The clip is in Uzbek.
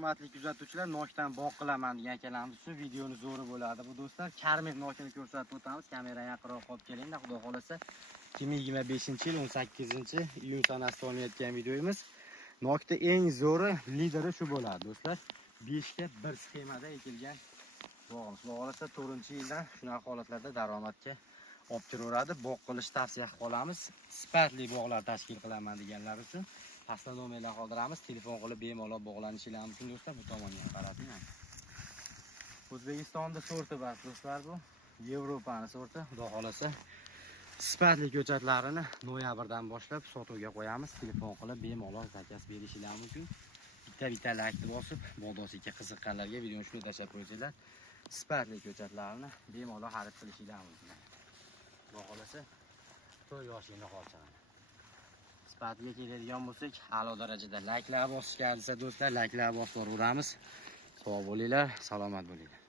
hurmatli kuzatuvchilar, nokdan boq qilaman degan akalarimiz uchun videoni zo'ri bo'ladi bu do'stlar. Karmen nokini ko'rsatib o'tamiz. Kamera yaqinroq olib kelinglar, xudo xolasa. 2025-yil 18-iyun sanasida olinayotgan videomiz. Nokda eng zo'ri, lideri shu bo'ladi do'stlar. 5 ga 1 sxemada ekilgan bog'imiz. Xudo xolasa 4-yildan shunaqa holatlarda daromadga olib kiraveradi. Bog' qilish tavsiya qilamiz. Sifatli bog'lar tashkil qilaman deganlar uchun pastda nomerlar qoldiramiz. Telefon qilib bemalol bog'lanishingiz mumkin do'stlar. Bu tomonga qarating. O'zbekistonda sorti bor do'stlar bu. Yevropani sorti. Xudo xolasa sifatli ko'chatlarini noyabrdan boshlab sotuvga qo'yamiz. Telefon qilib bemalol zakaz berishingiz mumkin. Bitta like bosib, bog'doshiga qiziqqanlarga videoni shuni tashlab qo'ysanglar, sifatli ko'chatlarni bemalol xarid qilishingiz mumkin. Xudo xolasa 4 yoshingni qolchani. Sifatga keladigan bo'lsak, a'lo darajada like'lar bosishga desa do'stlar, like'lar bosib boramiz. Sog' bo'linglar, salomat bo'linglar.